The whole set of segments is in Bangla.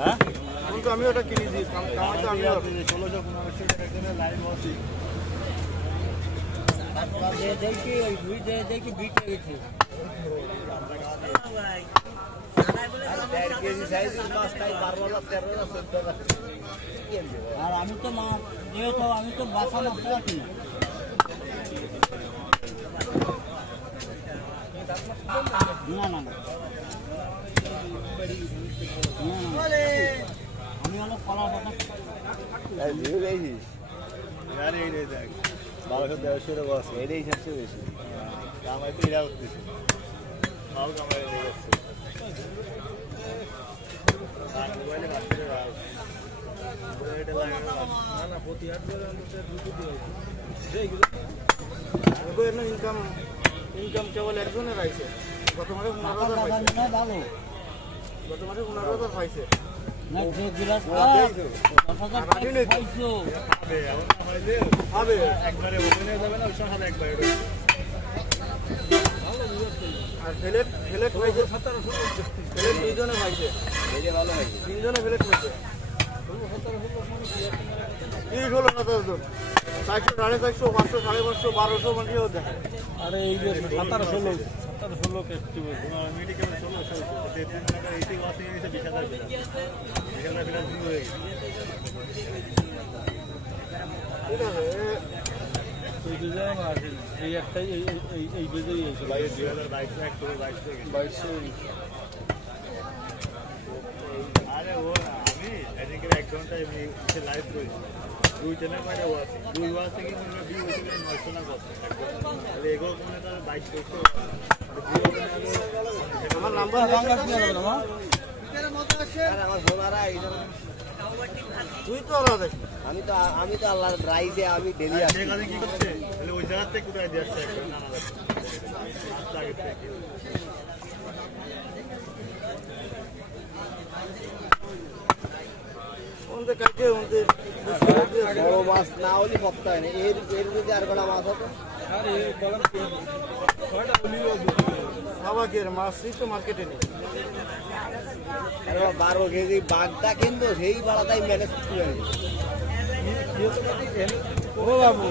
হ্যাঁ কিন্তু আমি ওটা কিনে দিই কামাতে আমি 1600-1500 টাকা করে লাইভ আছে দেখি ওই দুই দেখি বিট গেছে আর আমি তো মা যেহেতু আমি তো বাসা মাছ রাখি না না আমি হলো কলা পাতা দেখ 1200-1300 বস এটাই সবচেয়ে বেশি কামাই তো এরা করতেছে মাল কামাই হয়ে যাচ্ছে আর মোবাইলে বাচ্চাদের না না প্রতি 8 করে অন্তত 2 দিয়ে ইনকাম কেবল একজনের আছে গত মাসে 15,000 ভালো গত মাসে 15,000 পাইছে না যে বিলাস পাইছো হবে একবারে ওপেনে যাবে না ওই সময় একবারে আর ফেলেট পাইছে 1700 ফেলেট দুইজনে পাইছে এই ভালো হয়েছে তিনজনে ফেলেট পাইছে 30 হলো 27 400 450 500 550 1200 মানে হতে আরে এই যে 17-16 কেটে মেডিকেল 1600 এই 3 টাকা 80 ওয়াসে এসে 20000 বিরাট দিন হয়ে গেছে এটা এই দুজন আছে এই একটাই এই বেজেই আছে 2022 এক করে 22 আরে ও আমি এদিকে এক ঘন্টা আমি লাইভ করেছি দুই চ্যানেল মানে ও আছে দুই ওয়াস থেকে মনে হয় 20 থেকে 900 না কত তাহলে এগো মনে তার 22 করতে আমার নাম্বার আমার বোনারা তুই তো আলাদা আমি তো আল্লাহর রাইজে আমি ডেলি আসি সেখানে কি করছে তাহলে ওই জায়গা থেকে কোথায় দিয়ে আসছে একটা নানা রাস্তা আগে থেকে ওদের কাছে ওদের বড় মাছ না হলে পড়তে হয় না এর যদি আর বেলা মাছ হতো খাওয়া মাছই তো মার্কেটে নেই 12 কেজি বাগদা কিন্তু সেই বেলাটাই ম্যানেজ করতে হবে ও বাবু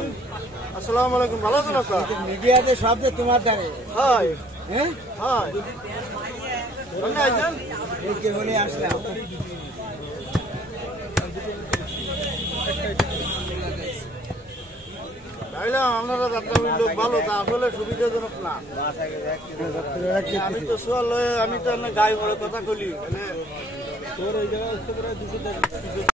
আসসালামু আলাইকুম ভালো আছেন আপনি মিডিয়াতে সব যে তোমার দ্বারে হাই হ্যাঁ হাই আপনি আইছেন কে বলে আসলাম তাইলে আপনারা যাত্রাবির লোক ভালো তা আসলে সুবিধাজনক না আমি তো সোয়াল আমি তো গায়ে বড় কথা বলি তোর ওই জায়গায়